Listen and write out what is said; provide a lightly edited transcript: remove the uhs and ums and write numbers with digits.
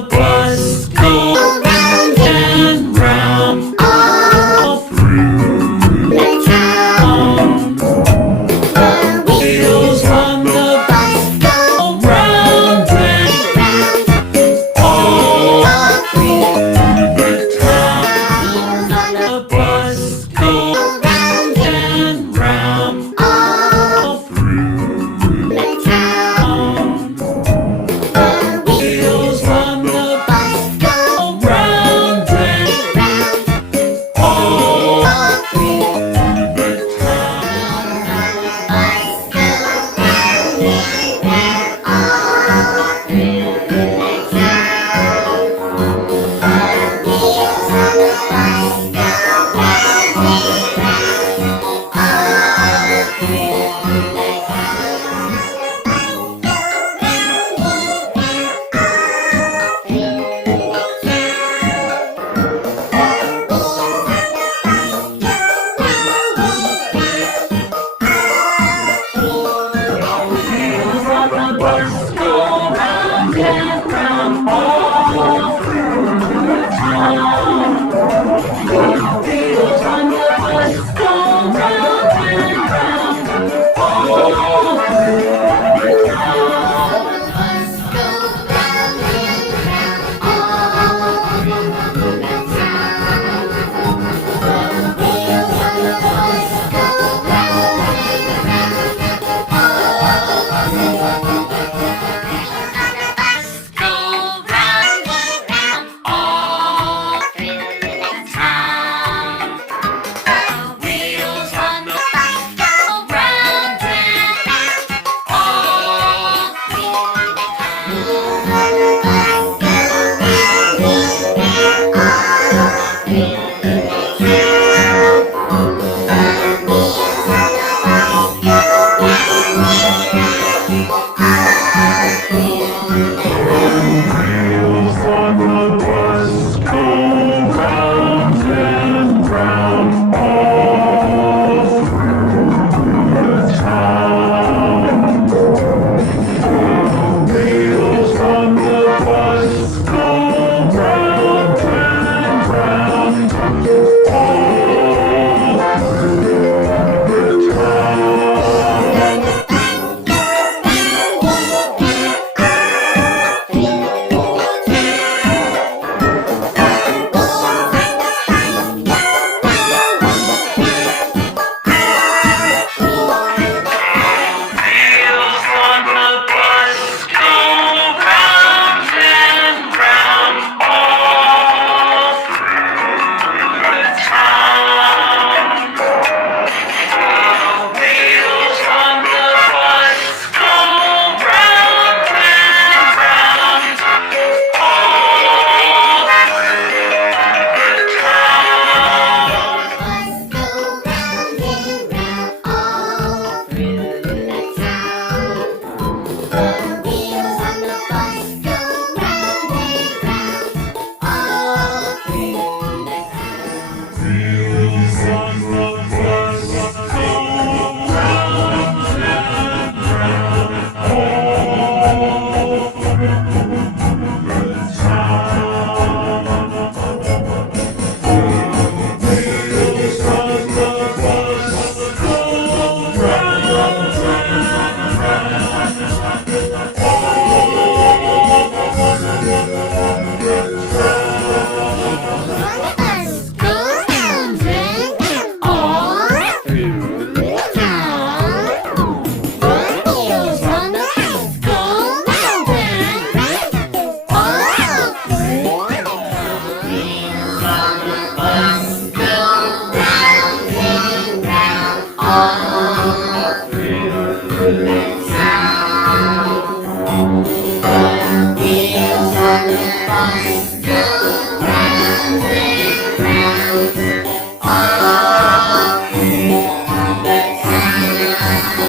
the bus go round and round all through the town. The wheels on the bus go round and round all through the town. The bus go round and round all through the town. The wheels on the bus go round and round all through the town. The bus go round and round all through the town. The wheels on the bus go round and round all through the town. The bus go round and round all through the town. The wheels on the bus go round and round all through the town. Go